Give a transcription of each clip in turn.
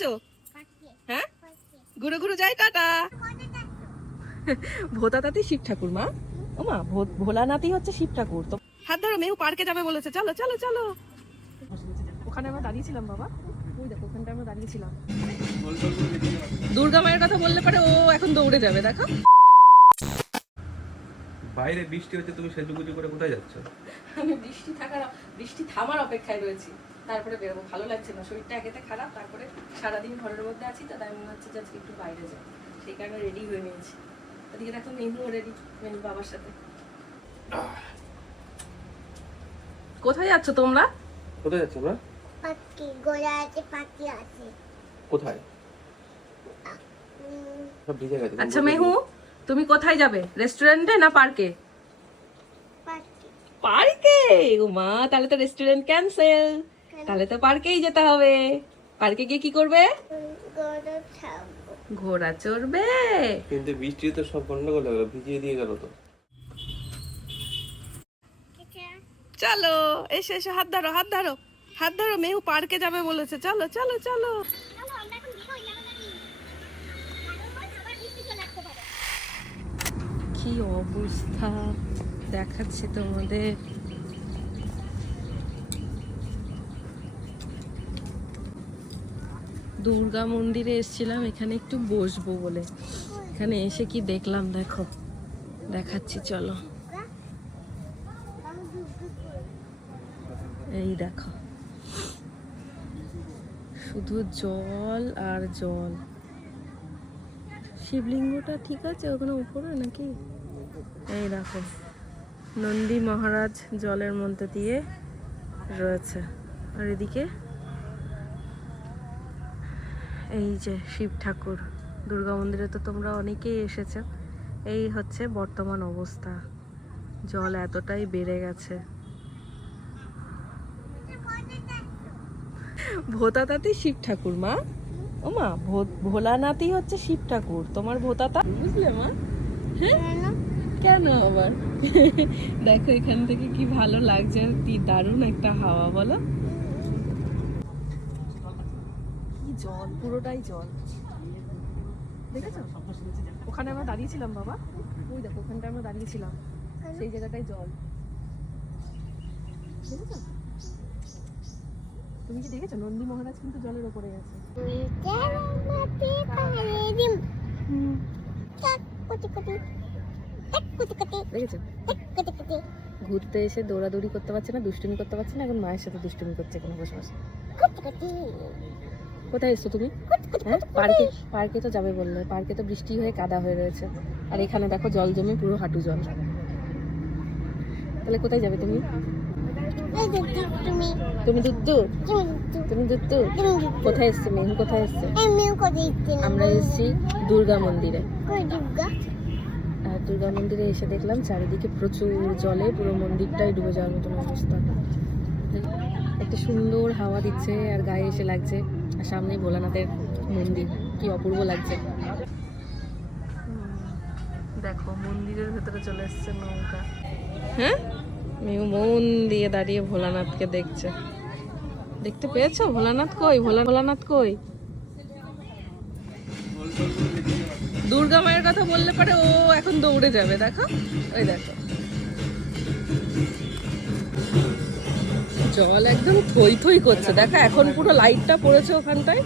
যাচ্ছ হ্যাঁ? ঘুরে ঘুরে যাই টাটা। ভোতাতাতেই শিব ঠাকুর মা। ও মা ভো- ভোলানাথই হচ্ছে শিব ঠাকুর। তো হাত ধরো মেহু পার্কে যাবে বলেছে। চলো চলো চলো। ওখানে আমরা দাঁড়িয়েছিলাম বাবা। ওই দেখো ওখানটা আমরা দাঁড়িয়েছিলাম। দুর্গা মায়ের কথা বললে পরে ও এখন দৌড়ে যাবে দেখো। বাইরে বৃষ্টি হচ্ছে তুমি সেজুগুজু করে কোথায় যাচ্ছ? আমি বৃষ্টি থাকার বৃষ্টি থামার অপেক্ষায় রয়েছি। তারপরে বেরোবো। ভালো লাগছে না শরীরটা একেতে খারাপ তারপরে সারাদিন ঘরের মধ্যে আছি তো তাই মনে হচ্ছে যে আজকে একটু বাইরে যাই। সেই কারণে রেডি হয়ে নিয়েছি। ওদিকে দেখো মেহুও রেডি মেনু বাবার সাথে। কোথায় যাচ্ছ তোমরা? কোথায় যাচ্ছ আমরা পাখি গোড়া আছে পাখি আছে। কোথায়? সব ভিজে গেছে আচ্ছা মেহু তুমি কোথায় যাবে? রেস্টুরেন্টে না পার্কে? পার্কে? ও মা তাহলে তো রেস্টুরেন্ট ক্যান্সেল। তাহলে তো পার্কেই যেতে হবে। পার্কে গিয়ে কি করবে? ঘোড়া চড়বে। কিন্তু বৃষ্টি তো সব গন্ডগোল হয়ে গেল ভিজিয়ে দিয়ে গেল তো। চলো এসে এসে হাত ধরো হাত ধরো। হাত ধরো মেহু পার্কে যাবে বলেছে। চলো চলো চলো। কি অবস্থা? দেখাচ্ছে তোমাদের। দুর্গা মন্দিরে এসেছিলাম, এখানে একটু বসবো বলে। এখানে এসে কি দেখলাম, দেখো। দেখাচ্ছি, চলো। এই দেখো। শুধু জল আর জল। শিবলিঙ্গটা ঠিক আছে, ওখানে উপরে নাকি? এই দেখো। নন্দী মহারাজ জলের মধ্যে দিয়ে রয়েছে। আর এদিকে? এই যে শিব ঠাকুর, দুর্গা মন্দিরে তো তোমরা অনেকেই এসেছ। এই হচ্ছে বর্তমান অবস্থা। জল এতটাই বেড়ে গেছে। ভোতাতাতেই শিব ঠাকুর, মা। ও মা ভোলানাথই হচ্ছে শিব ঠাকুর। তোমার ভোতাতা? বুঝলে, মা? হ্যাঁ? কেন কেন আবার? দেখো এখান থেকে কি ভালো লাগছে। কি দারুণ একটা হাওয়া, বলো কি জল, পুরোটাই জল। দেখেছ? ওখানে আমরা দাঁড়িয়েছিলাম, বাবা। ওই দেখো ওখানটা আমরা দাঁড়িয়েছিলাম। সেই জায়গাটাই জল। দেখেছ? তুমি কি দেখেছ? নন্দী মহারাজ কিন্তু জলের ওপরে আছে। ঘুরতে এসে দৌড়াদৌড়ি করতে পারছে না, দুষ্টুমি করতে পারছে না, এখন মায়ের সাথে দুষ্টুমি করছে এখানে বসে বসে কোথায় এসছো তুমি? হ্যাঁ? পার্কে পার্কে তো যাবে বললে। পার্কে তো বৃষ্টি হয়ে কাদা হয়ে রয়েছে। আর এখানে দেখো জল জমে পুরো হাঁটু জল। তাহলে কোথায় যাবে তুমি? তুমি। দুত্তু তুমি দুত্তু কোথায় এসছে? মেহু কোথায় এসছে? আমরা এসেছি দুর্গা মন্দিরে। দুর্গা মন্দিরে এসে দেখলাম চারিদিকে প্রচুর জলে পুরো মন্দিরটাই ডুবে যাওয়ার মতন অবস্থা। একটা সুন্দর হাওয়া দিচ্ছে আর গায়ে এসে লাগছে। আর সামনেই ভোলানাথের মন্দির। কি অপূর্ব লাগছে। দেখো মন্দিরের ভেতরে চলে এসছে নৌকা। হ্যাঁ? মেয়ে মন দিয়ে দাঁড়িয়ে ভোলানাথকে দেখছে। দেখতে পেয়েছ? ভোলানাথ কই? ভোলা ভোলানাথ কই? দুর্গা মায়ের কথা বললে পরে ও এখন দৌড়ে যাবে দেখো? ওই দেখো। জল একদম থই থই করছে। দেখো, এখন পুরো লাইটটা পড়েছে ওখানটায়।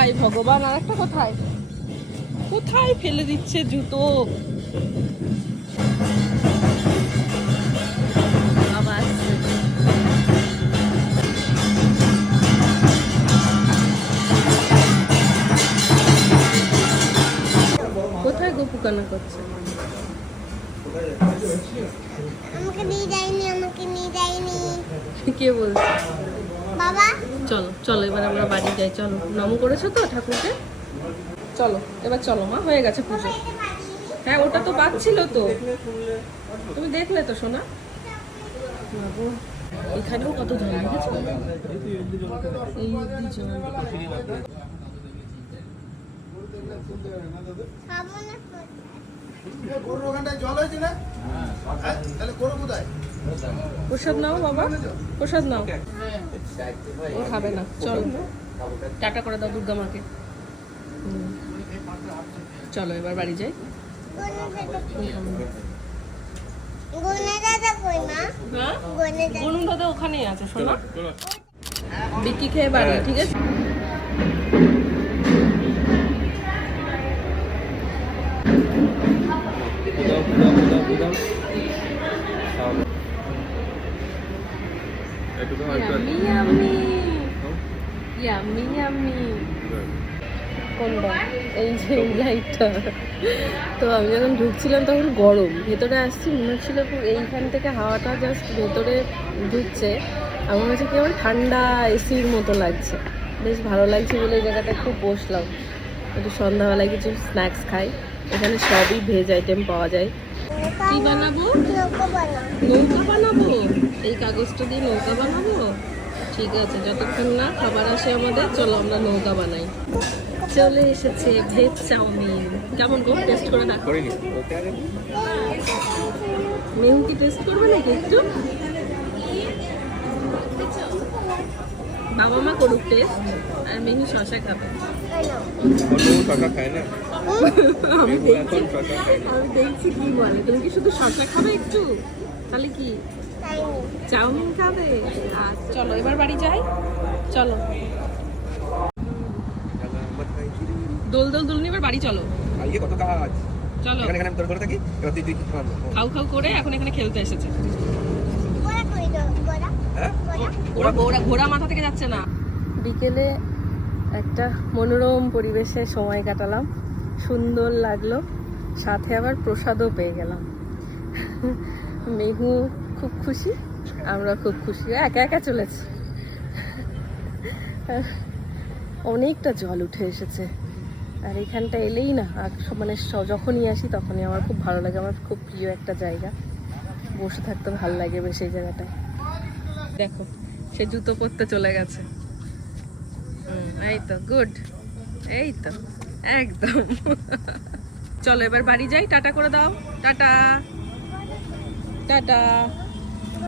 আই ভগবান আর একটা কোথায়? কোথায় ফেলে দিচ্ছে জুতো? কোথায় গপু কানা করছে? আমাকে নিয়ে যায়নি কে বলছে? বাবা? চলো চলো এবার আমরা বাড়ি যাই। চলো নম করেছ তো ঠাকুরকে? চলো এবার চলো মা হয়ে গেছে পুজো। হ্যাঁ ওটা তো পাচ্ছিল তো। তুমি দেখলে তো সোনা? এখানেও কত জল দেখেছ এই জল জল হয়েছে না? প্রসাদ নাও বাবা। প্রসাদ নাও। ও খাবে না। চলো। টাটা করে দাও দুর্গা মাকে। চলো এবার বাড়ি যাই। দাদা হ্যাঁ? দাদা ওখানেই আছে শোনো। বিক্কি খেয়ে বাড়ি ঠিক আছে? একটু একটু ইয়াম্মি ইয়াম্মি ইয়াম্মি ইয়াম্মি কোনটা এই যে লাইটটা তো আমি যখন ঢুকছিলাম তখন গরম। ভেতরে আসছি মনে হচ্ছিল এইখান থেকে হাওয়াটা জাস্ট ভেতরে ঢুকছে। আমার কাছে কেমন ঠান্ডা এসির মতো লাগছে। বেশ ভালো লাগছে বলে এই জায়গাটা খুব বসলাম। একটু সন্ধ্যাবেলায় কিছু স্ন্যাক্স খাই। এখানে সবই ভেজ আইটেম পাওয়া যায়। কি বানাবো? নৌকা বানাবো? এই কাগজটা দিয়ে নৌকা বানাবো? ঠিক আছে যতক্ষণ না খাবার আসে আমাদের চলো আমরা নৌকা বানাই। চলে এসেছে ভেজ চাউমিন। কেমন গো? টেস্ট করে না ওকে কি টেস্ট করবে নাকি একটু? বাবা মা করুক টেস্ট আর মেহু শশা খাবে। খায় না। আমি দেখছি আমি কি বলে। তুমি কি শুধু শশা খাবে একটু? তাহলে কি? চাউমিন খাবে? আচ্ছা চলো এবার বাড়ি যাই। চলো। দোল দোল দোল এবার বাড়ি চলো। আজকে কত কাজ? চলো। এখানে এখানে তোর করে থাকি? এবার তুই তুই খাও খাও করে এখন এখানে খেলতে এসেছে গোড়া কই দাও গোড়া হ্যাঁ গোড়া ওরা থেকে যাচ্ছে না। বিকেলে একটা মনোরম পরিবেশে সময় কাটালাম। সুন্দর লাগল। সাথে আবার প্রসাদও পেয়ে গেলাম। মেহু খুব খুশি, আমরা খুব খুশি। একা একা চলেছি। অনেকটা জল উঠে এসেছে। আর এখানটা এলেই না, আর মানে যখনই আসি তখনই আমার খুব ভালো লাগে। আমার খুব প্রিয় একটা জায়গা। বসে থাকতে ভালো লাগে বেশ এই জায়গাটায়। দেখো, সে জুতো পরতে চলে গেছে। এই তো গুড এই তো, একদম। চলো, এবার বাড়ি যাই, টাটা করে দাও। টাটা। টাটা।